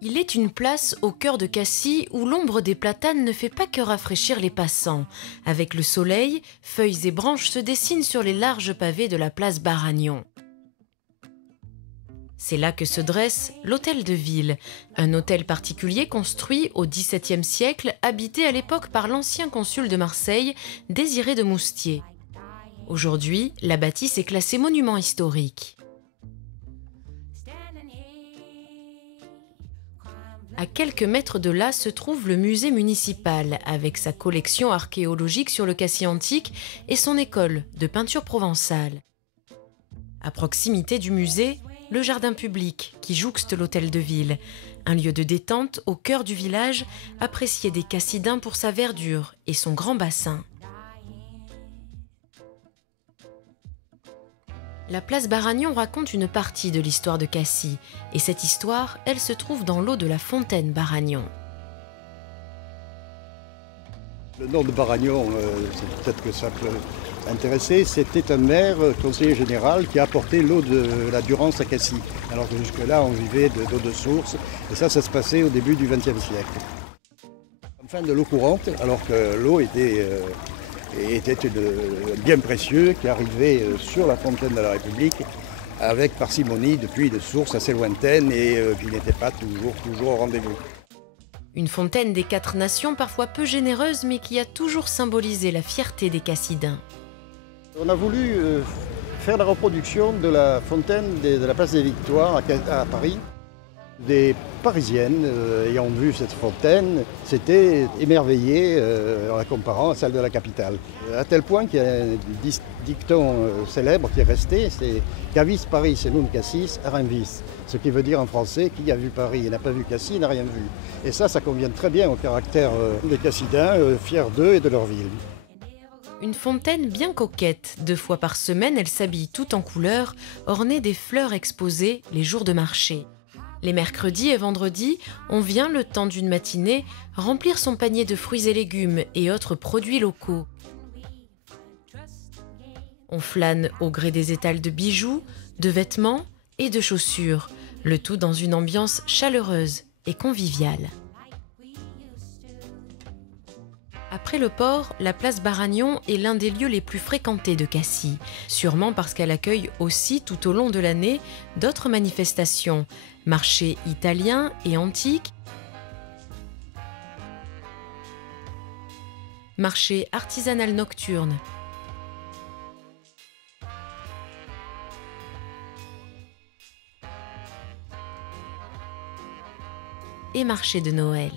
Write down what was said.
Il est une place au cœur de Cassis où l'ombre des platanes ne fait pas que rafraîchir les passants. Avec le soleil, feuilles et branches se dessinent sur les larges pavés de la place Baragnon. C'est là que se dresse l'hôtel de ville, un hôtel particulier construit au XVIIe siècle, habité à l'époque par l'ancien consul de Marseille, Désiré de Moustier. Aujourd'hui, la bâtisse est classée monument historique. À quelques mètres de là se trouve le musée municipal, avec sa collection archéologique sur le Cassis antique et son école de peinture provençale. À proximité du musée, le jardin public qui jouxte l'hôtel de ville, un lieu de détente au cœur du village, apprécié des Cassidins pour sa verdure et son grand bassin. La place Baragnon raconte une partie de l'histoire de Cassis, et cette histoire, elle se trouve dans l'eau de la fontaine Baragnon. Le nom de Baragnon, c'est peut-être que ça peut intéresser, c'était un maire, conseiller général, qui a apporté l'eau de la Durance à Cassis. Alors que jusque-là, on vivait d'eau de source, et ça se passait au début du XXe siècle. Enfin, de l'eau courante, alors que l'eau était bien précieux, qui arrivait sur la fontaine de la République, avec parcimonie depuis de sources assez lointaines et qui n'étaient pas toujours au rendez-vous. Une fontaine des 4 nations, parfois peu généreuse, mais qui a toujours symbolisé la fierté des Cassidins. On a voulu faire la reproduction de la fontaine de la place des Victoires à Paris. Des Parisiennes ayant vu cette fontaine s'étaient émerveillées en la comparant à celle de la capitale. À tel point qu'il y a un dicton célèbre qui est resté, c'est « Quavis Paris et non Cassis, aram vis », ce qui veut dire en français « Qui a vu Paris et n'a pas vu Cassis n'a rien vu ». Et ça convient très bien au caractère des Cassidins, fiers d'eux et de leur ville. Une fontaine bien coquette. 2 fois par semaine, elle s'habille tout en couleurs, ornée des fleurs exposées les jours de marché. Les mercredis et vendredis, on vient, le temps d'une matinée, remplir son panier de fruits et légumes et autres produits locaux. On flâne au gré des étals de bijoux, de vêtements et de chaussures, le tout dans une ambiance chaleureuse et conviviale. Après le port, la place Baragnon est l'un des lieux les plus fréquentés de Cassis, sûrement parce qu'elle accueille aussi tout au long de l'année d'autres manifestations, marchés italiens et antiques, marché artisanal nocturne, et marché de Noël.